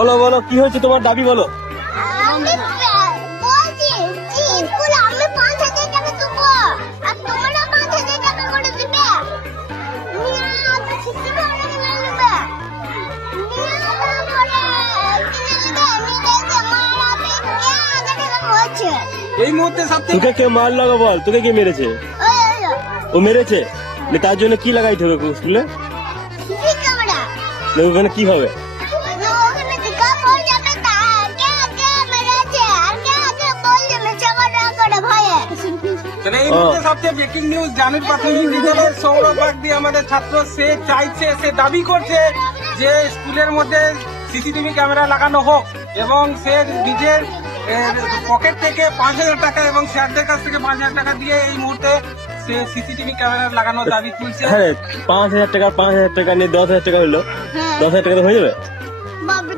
বলো বলো কি হয়েছে তোমার দাবি বলো। আমি বলছি যে স্কুলে আমি 5,000 টাকা দেবো আর তোমরা 5,000 টাকা করে দিবে। মিয়া তো শিশু ভাড়া নিয়ে নেবে। মিয়া তারপরে কিনে নেবে নিয়ে মারাবে কে আগে টাকা হচ্ছে। এই মুহূর্তে সবথেকে তোকে কে মারলো বল, তোকে কে মেরেছে? ওই ও মেরেছে? তার জন্য কি লাগাইতে হবে স্কুলে? সিসি ক্যামেরা ওখানে কি হবে? ওখানে দেখা পড়ে যাবে তা কে মেরেছে আর কে বল দেবে ঝগড়া করে ভয়ে। মানে এই মুহূর্তে সবচেয়ে ব্রেকিং নিউজ জামির প্রাথমিক বিদ্যালয়ের সৌরভ বাগদি আমাদের ছাত্র, সে চাইছে, সে দাবি করছে যে স্কুলের মধ্যে সিসিটিভি ক্যামেরা লাগানো হোক এবং সে নিজের পকেট থেকে 5,000 টাকা এবং স্যারদের কাছ থেকে 5,000 টাকা দিয়ে এই মুহূর্তে সে সিসিটিভি ক্যামেরা লাগানোর দাবি তুলছে। হ্যাঁ 5,000 টাকা নিয়ে 10,000 টাকা হলো, 10,000 টাকা হয়ে যাবে। বাপরে